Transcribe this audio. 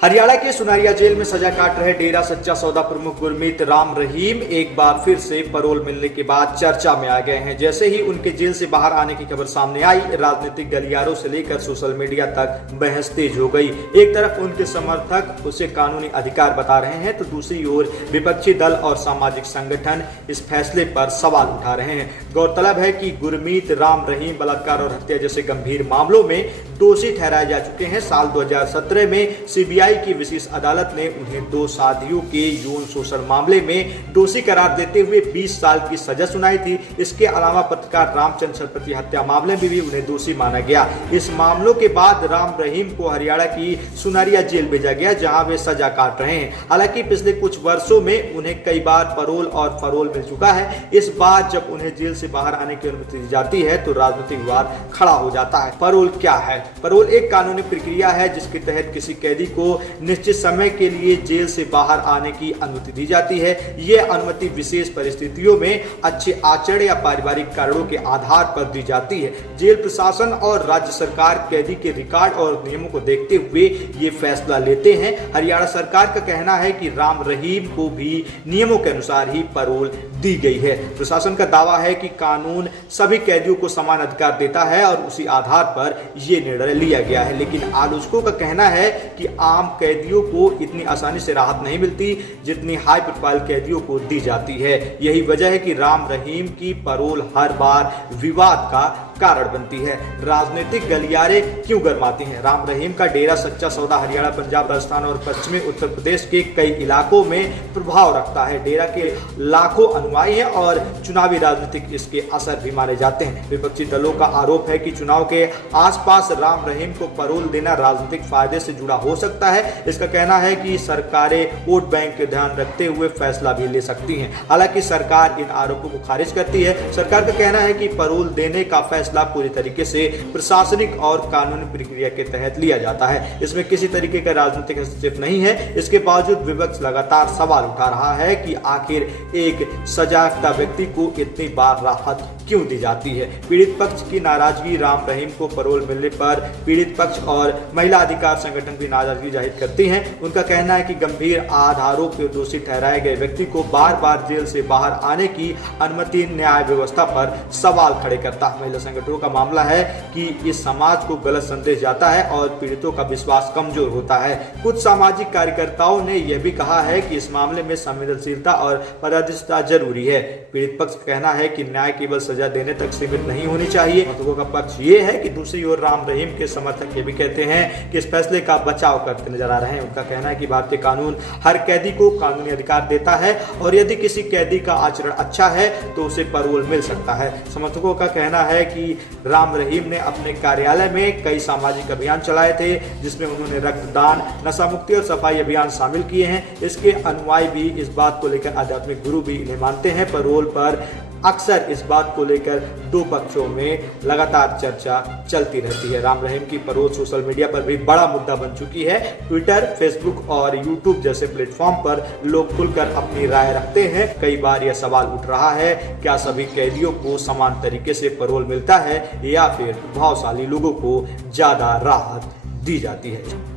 हरियाणा के सुनारिया जेल में सजा काट रहे डेरा सच्चा सौदा प्रमुख गुरमीत राम रहीम एक बार फिर से पैरोल मिलने के बाद चर्चा में आ गए हैं। जैसे ही उनके जेल से बाहर आने की खबर सामने आई, राजनीतिक गलियारों से लेकर सोशल मीडिया तक बहस तेज हो गई। एक तरफ उनके समर्थक उसे कानूनी अधिकार बता रहे हैं, तो दूसरी ओर विपक्षी दल और सामाजिक संगठन इस फैसले पर सवाल उठा रहे हैं। गौरतलब है कि गुरमीत राम रहीम बलात्कार और हत्या जैसे गंभीर मामलों में दोषी ठहराए जा चुके हैं। साल 2017 में सीबीआई की विशेष अदालत ने उन्हें 2 शादियों के यौन शोषण मामले में दोषी करार देते हुए 20 साल की सजा सुनाई थी। इसके अलावा पत्रकार रामचंद्र सरपति हत्या मामले में भी उन्हें दोषी माना गया। इस मामलों के बाद राम रहीम को हरियाणा की सुनारिया जेल भेजा गया, जहां वे सजा काट रहे हैं। हालांकि पिछले कुछ वर्षों में उन्हें कई बार पैरोल और फरोल मिल चुका है। इस बार जब उन्हें जेल से बाहर आने की अनुमति दी जाती है तो राजनीतिक विवाद खड़ा हो जाता है। पैरोल क्या है? पैरोल एक कानूनी प्रक्रिया है जिसके तहत किसी कैदी को निश्चित समय के लिए जेल से बाहर आने की अनुमति दी जाती है। यह अनुमति विशेष परिस्थितियों में अच्छे आचरण या पारिवारिक कारणों के आधार पर दी जाती है। जेल प्रशासन और राज्य सरकार कैदी के रिकॉर्ड और नियमों को देखते हुए ये फैसला लेते हैं। हरियाणा सरकार का कहना है कि राम रहीम को भी नियमों के अनुसार ही पैरोल दी गई है। प्रशासन का दावा है कि कानून सभी कैदियों को समान अधिकार देता है और उसी आधार पर यह निर्णय लिया गया है। लेकिन आलोचकों का कहना है कि आम कैदियों को इतनी आसानी से राहत नहीं मिलती जितनी हाई प्रोफाइल कैदियों को दी जाती है। यही वजह है कि राम रहीम की पैरोल हर बार विवाद का कारण बनती है। राजनीतिक गलियारे क्यों गरमाती हैं? राम रहीम का डेरा सच्चा सौदा हरियाणा, पंजाब, राजस्थान और पश्चिमी उत्तर प्रदेश के कई इलाकों में प्रभाव रखता है। डेरा के लाखों अनुयायी हैं और चुनावी राजनीतिक इसके असर भी माने जाते हैं। विपक्षी दलों का आरोप है कि चुनाव के आसपास राम रहीम को पैरोल देना राजनीतिक फायदे से जुड़ा हो सकता है। इसका कहना है कि सरकारें वोट बैंक के ध्यान रखते हुए फैसला भी ले सकती हैं। हालांकि सरकार इन आरोपों को खारिज करती है। सरकार का कहना है कि पैरोल देने का फैसला पूरी तरीके से प्रशासनिक और कानूनी प्रक्रिया के तहत लिया जाता है। इसमें किसी तरीके का राजनीतिक हस्तक्षेप नहीं है। इसके बावजूद विपक्ष लगातार सवाल उठा रहा है कि आखिर एक सजायाफ्ता व्यक्ति को इतनी बार राहत क्यों दी जाती है। पीड़ित पक्ष की नाराजगी, राम रहीम को पैरोल मिलने पर पीड़ित पक्ष और महिला अधिकार संगठन भी नाराजगी जाहिर करती हैं। उनका कहना है कि गंभीर आधारों पर दोषी ठहराए गए व्यक्ति को बार बार जेल से बाहर आने की अनुमति न्याय व्यवस्था पर सवाल खड़े करता है। महिला संगठनों का मामला है कि इस समाज को गलत संदेश जाता है और पीड़ितों का विश्वास कमजोर होता है। कुछ सामाजिक कार्यकर्ताओं ने यह भी कहा है कि इस मामले में संवेदनशीलता और पारदर्शिता जरूरी है। पीड़ित पक्ष का कहना है कि न्याय केवल सजा देने तक सीमित नहीं होनी चाहिए। समर्थकों का पक्ष ये है कि दूसरी ओर राम रहीम के समर्थक ये भी कहते हैं कि इस फैसले का बचाव करते नजर आ रहे हैं। उनका कहना है कि भारतीय कानून हर कैदी को कानूनी अधिकार देता है और यदि किसी कैदी का आचरण अच्छा है तो उसे पैरोल मिल सकता है। समर्थकों का कहना है कि राम रहीम ने अपने कार्यालय में कई सामाजिक अभियान चलाए थे, जिसमें उन्होंने रक्तदान, नशा मुक्ति और सफाई अभियान शामिल किए हैं। इसके अनुयायी भी इस बात को लेकर आध्यात्मिक गुरु भी इन्हें मानते हैं। पैरोल पर अक्सर इस बात को लेकर दो पक्षों में लगातार चर्चा चलती रहती है। राम रहीम की पैरोल सोशल मीडिया पर भी बड़ा मुद्दा बन चुकी है। ट्विटर, फेसबुक और यूट्यूब जैसे प्लेटफॉर्म पर लोग खुलकर अपनी राय रखते हैं। कई बार यह सवाल उठ रहा है, क्या सभी कैदियों को समान तरीके से पैरोल मिलता है या फिर प्रभावशाली लोगों को ज्यादा राहत दी जाती है?